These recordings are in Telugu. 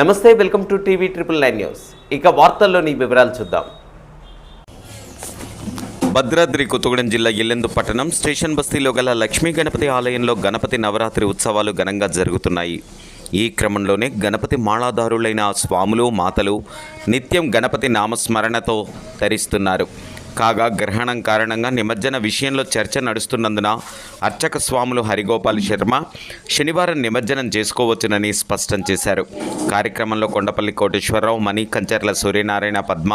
నమస్తే welcome to TV triple nine news. ఇక వార్తల్లోని వివరాలు చూద్దాం. భద్రాద్రి కొత్తగూడెం జిల్లా ఇల్లెందు పట్టణం స్టేషన్ బస్తీలో గల లక్ష్మీ గణపతి ఆలయంలో గణపతి నవరాత్రి ఉత్సవాలు ఘనంగా జరుగుతున్నాయి. ఈ క్రమంలోనే గణపతి మాళాదారులైన స్వాములు మాతలు నిత్యం గణపతి నామస్మరణతో తరిస్తున్నారు కాగా గ్రహణం కారణంగా నిమజ్జన విషయంలో చర్చ నడుస్తున్నందున అర్చక స్వాములు హరిగోపాల్ శర్మ శనివారం నిమజ్జనం చేసుకోవచ్చునని స్పష్టం చేశారు. కార్యక్రమంలో కొండపల్లి కోటేశ్వరరావు మణి కంచర్ల సూర్యనారాయణ పద్మ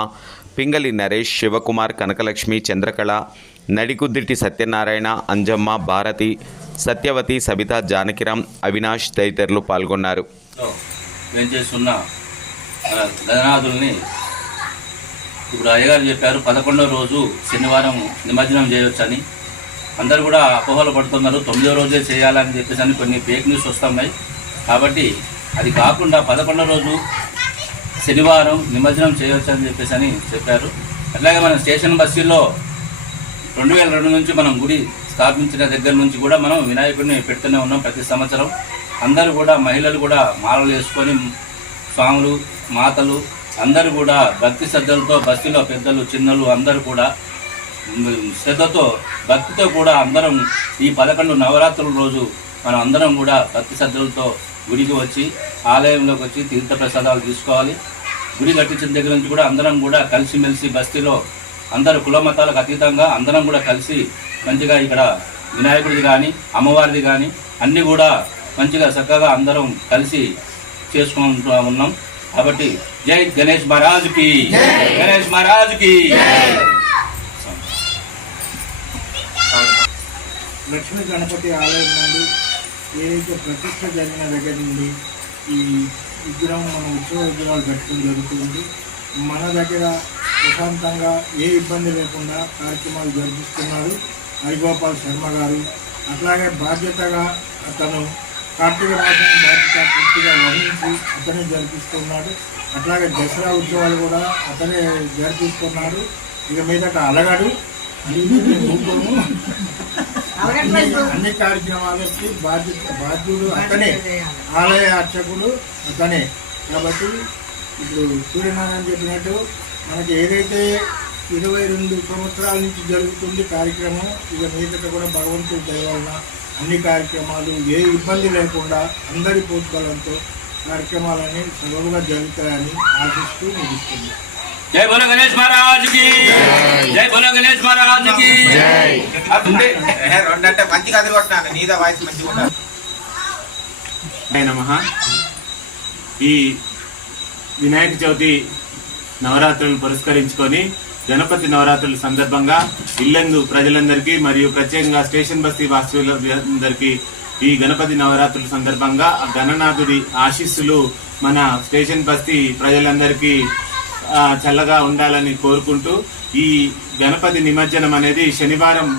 పింగళి నరేష్ శివకుమార్ కనకలక్ష్మి చంద్రకళ నడికుద్దిటి సత్యనారాయణ అంజమ్మ భారతి సత్యవతి సబిత జానకిరామ్ అవినాష్ తదితరులు పాల్గొన్నారు లో వేంచేస్తున్న మన గణనాథుల్ని ఇప్పుడు అయ్యగారు చెప్పారు పదకొండో రోజు శనివారం నిమజ్జనం చేయొచ్చని. అందరు కూడా అపోహలు పడుతున్నారు తొమ్మిదో రోజే చేయాలని చెప్పేసి అని కొన్ని ఫేక్ న్యూస్ వస్తున్నాయి. కాబట్టి అది కాకుండా పదకొండో రోజు శనివారం నిమజ్జనం చేయొచ్చని చెప్పేసి అని చెప్పారు. అట్లాగే మన స్టేషన్ బస్సుల్లో రెండు వేల రెండు నుంచి మనం గుడి స్థాపించిన దగ్గర నుంచి కూడా మనం వినాయకుడిని పెడుతూనే ఉన్నాం ప్రతి సంవత్సరం. అందరూ కూడా మహిళలు కూడా మాలలు వేసుకొని స్వాములు మాతలు అందరూ కూడా భక్తి శ్రద్ధలతో బస్తీలో పెద్దలు చిన్నలు అందరూ కూడా శ్రద్ధతో భక్తితో కూడా అందరం ఈ పదకొండు నవరాత్రుల రోజు మనం అందరం కూడా భక్తి శ్రద్ధలతో గుడికి వచ్చి ఆలయంలోకి వచ్చి తీర్థ ప్రసాదాలు తీసుకోవాలి. గుడి కట్టించిన దగ్గర నుంచి కూడా అందరం కూడా కలిసిమెలిసి బస్తీలో అందరు కులమతాలకు అతీతంగా అందరం కూడా కలిసి మంచిగా ఇక్కడ వినాయకుడిది కానీ అమ్మవారిది కానీ అన్నీ కూడా మంచిగా చక్కగా అందరం కలిసి చేసుకుంటూ ఉన్నాం. కాబట్టి జై గణేష్ మహారాజుకి. గణేష్ మహారాజుకి. లక్ష్మీ గణపతి ఆలయం నుండి ఏదైతే ప్రతిష్ట జరిగిన దగ్గర నుండి ఈ విగ్రహం మన ఉత్సవ విగ్రహాలు పెట్టడం జరుగుతుంది. మన దగ్గర ప్రశాంతంగా ఏ ఇబ్బంది లేకుండా కార్యక్రమాలు జరిపిస్తున్నారు హరిగోపాల్ శర్మ గారు. అట్లాగే బాధ్యతగా అతను కార్తీక మాసం బాధ్యత పూర్తిగా వహించి అతనే జరిపిస్తున్నాడు. అట్లాగే దసరా ఉత్సవాలు కూడా అతనే జరిపిస్తున్నాడు. ఇక మీదట అలగాడు. అన్ని కార్యక్రమాలకి బాధ్యత బాధ్యుడు అతనే. ఆలయ అర్చకుడు అతనే. కాబట్టి ఇప్పుడు సూర్యనారాయణ చెప్పినట్టు మనకి ఏదైతే ఇరవై రెండు సంవత్సరాల నుంచి జరుగుతుంది కార్యక్రమం ఇక మీదట కూడా భగవంతుడి దయ వలన అన్ని కార్యక్రమాలు ఏ ఇబ్బంది లేకుండా అందరి పోతుబలంతో కార్యక్రమాలన్నీ సబబుగా జరుగుతాయని ఆశిస్తూ ముగిస్తుంది. జై బోలో గణేష్ మహారాజుకి. జై. బోలో గణేష్ మహారాజుకి. ఉండే రెండంటే మంచి కథలు కొట్టినాను నీదా వాయిస్ మంచిగా నమ. ఈ వినాయక చవితి నవరాత్రులను పురస్కరించుకొని గణపతి నవరాత్రుల సందర్భంగా ఇల్లందు ప్రజలందరికీ మరియు ప్రత్యేకంగా స్టేషన్ బస్తీ వాసులందరికీ ఈ గణపతి నవరాత్రుల సందర్భంగా గణనాథుడి ఆశీస్సులు మన స్టేషన్ బస్తీ ప్రజలందరికీ చల్లగా ఉండాలని కోరుకుంటూ ఈ గణపతి నిమజ్జనం అనేది శనివారం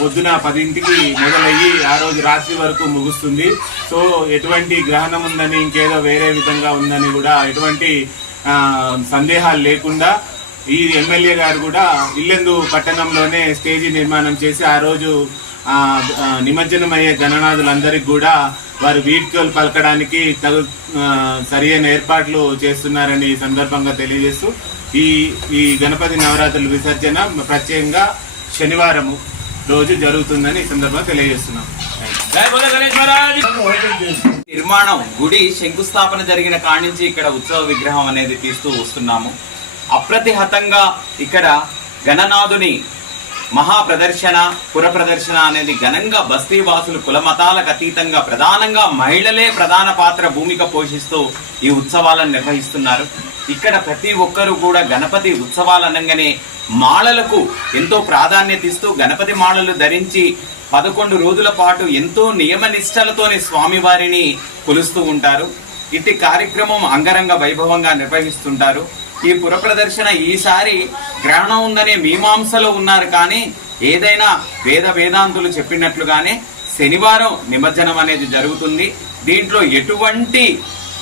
పొద్దున పదింటికి మొదలయ్యి ఆ రోజు రాత్రి వరకు ముగుస్తుంది. సో ఎటువంటి గ్రహణం ఉందని ఇంకేదో వేరే విధంగా ఉందని కూడా ఎటువంటి సందేహాలు లేకుండా ఈ ఎమ్మెల్యే గారు కూడా ఇల్లెందు పట్టణంలోనే స్టేజీ నిర్మాణం చేసి ఆ రోజు ఆ, ఆ, నిమజ్జనం అయ్యే గణనాథులందరికీ కూడా వారు వీడ్కోలు పలకడానికి తగు సరియైన ఏర్పాట్లు చేస్తున్నారని ఈ సందర్భంగా తెలియజేస్తూ ఈ ఈ గణపతి నవరాత్రుల విసర్జన ప్రత్యేకంగా శనివారం రోజు జరుగుతుందని ఈ సందర్భంగా తెలియజేస్తున్నాం. నిర్మాణం గుడి శంకుస్థాపన జరిగిన కాడి నుంచి ఇక్కడ ఉత్సవ విగ్రహం అనేది తీస్తూ వస్తున్నాము. అప్రతిహతంగా ఇక్కడ గణనాథుని మహా ప్రదర్శన అనేది ఘనంగా బస్తీ వాసులు కుల మతాలకు అతీతంగా ప్రధానంగా మహిళలే ప్రధాన పాత్ర భూమిక పోషిస్తూ ఈ ఉత్సవాలను నిర్వహిస్తున్నారు. ఇక్కడ ప్రతి ఒక్కరూ కూడా గణపతి ఉత్సవాలు అనగానే మాలలకు ఎంతో ప్రాధాన్యత ఇస్తూ గణపతి మాలలు ధరించి పదకొండు రోజుల పాటు ఎంతో నియమ నిష్టలతోనే స్వామివారిని కొలుస్తూ ఉంటారు. ఇట్టి కార్యక్రమం అంగరంగ వైభవంగా నిర్వహిస్తుంటారు. ఈ పుర ప్రదర్శన ఈసారి గ్రహణం ఉందనే మీమాంసలో ఉన్నారు కానీ ఏదైనా వేద వేదాంతులు చెప్పినట్లుగానే శనివారం నిమజ్జనం అనేది జరుగుతుంది. దీంట్లో ఎటువంటి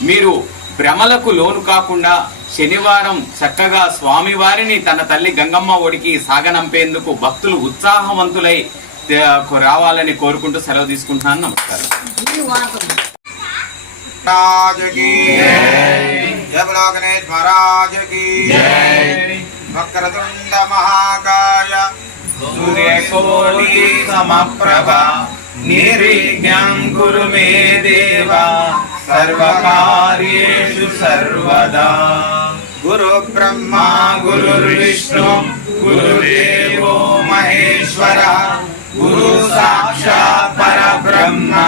మీరు భ్రమలకు లోను కాకుండా శనివారం చక్కగా స్వామివారిని తన తల్లి గంగమ్మ ఒడికి సాగనంపేందుకు భక్తులు ఉత్సాహవంతులై రావాలని కోరుకుంటూ సెలవు తీసుకుంటున్నాను. నమస్కారం. जय बोलो गणेश महाराज की जय वक्रतुंड महाकाय सूर्यकोटि समप्रभा निर्विघ्नं कुरु मे देव सर्वकार्येषु सर्वदा गुरु ब्रह्मा गुरुर्विष्णु गुरुदेवो महेश्वरः गुरु साक्षात् परब्रह्म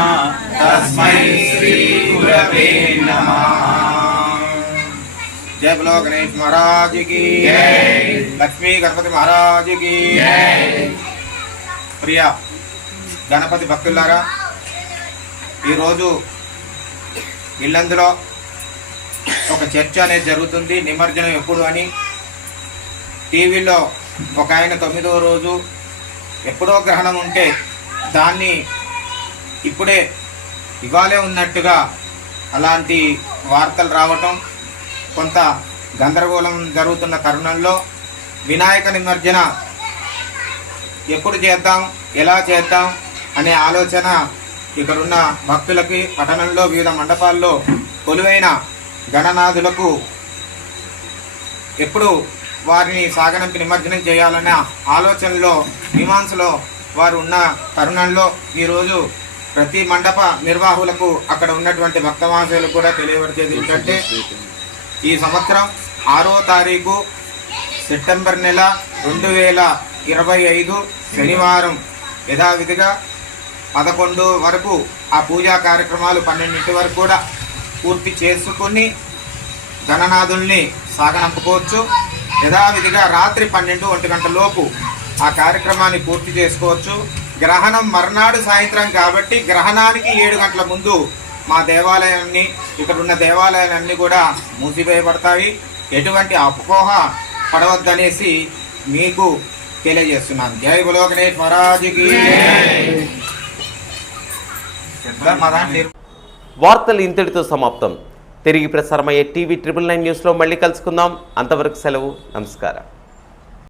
तस्मै श्रीगुरवे नमः जय बोलो गणेश महाराज की जय। लक्ष्मी गणपति महाराज की ప్రియ గణపతి భక్తులారా ఈరోజు ఇల్లందులో ఒక చర్చ అనేది జరుగుతుంది నిమజ్జనం ఎప్పుడు అని టీవీలో ఒక ఆయన తొమ్మిదవ రోజు ఎప్పుడో గ్రహణం ఉంటే దాన్ని ఇప్పుడే ఇవాళే ఉన్నట్టుగా అలాంటి వార్తలు రావటం కొంత గందరగోళం జరుగుతున్న తరుణంలో వినాయక నిమజ్జన ఎప్పుడు చేద్దాం ఎలా చేద్దాం అనే ఆలోచన ఇక్కడున్న భక్తులకి పట్టణంలో వివిధ మండపాల్లో కొలువైన గణనాథులకు ఎప్పుడు వారిని సాగనంపి నిమజ్జనం చేయాలన్న ఆలోచనలో మీమాంసలో వారు ఉన్న తరుణంలో ఈరోజు ప్రతి మండప నిర్వాహకులకు అక్కడ ఉన్నటువంటి భక్తమాసలు కూడా తెలియపరిచేది ఏంటంటే ఈ సంవత్సరం ఆరో తారీఖు సెప్టెంబర్ నెల రెండు వేల ఇరవై ఐదు శనివారం. యథావిధిగా పదకొండు వరకు ఆ పూజా కార్యక్రమాలు పన్నెండింటి వరకు కూడా పూర్తి చేసుకుని గణనాథుల్ని సాగనంపుకోవచ్చు. యథావిధిగా రాత్రి పన్నెండు ఒంటి గంట లోపు ఆ కార్యక్రమాన్ని పూర్తి చేసుకోవచ్చు. గ్రహణం మర్నాడు సాయంత్రం కాబట్టి గ్రహణానికి ఏడు గంటల ముందు మా దేవాలయాన్ని ఇక్కడ ఉన్న దేవాలయాలన్నీ కూడా మూసివేయబడతాయి. ఎటువంటి అపోహ పడవద్దనేసి మీకు తెలియజేస్తున్నాను. జై బలో గణేష్ మహారాజుకి వార్తలు ఇంతటితో సమాప్తం. తిరిగి ప్రసారమయ్యే టీవీ ట్రిపుల్ నైన్ న్యూస్లో మళ్ళీ కలుసుకుందాం. అంతవరకు సెలవు నమస్కారం.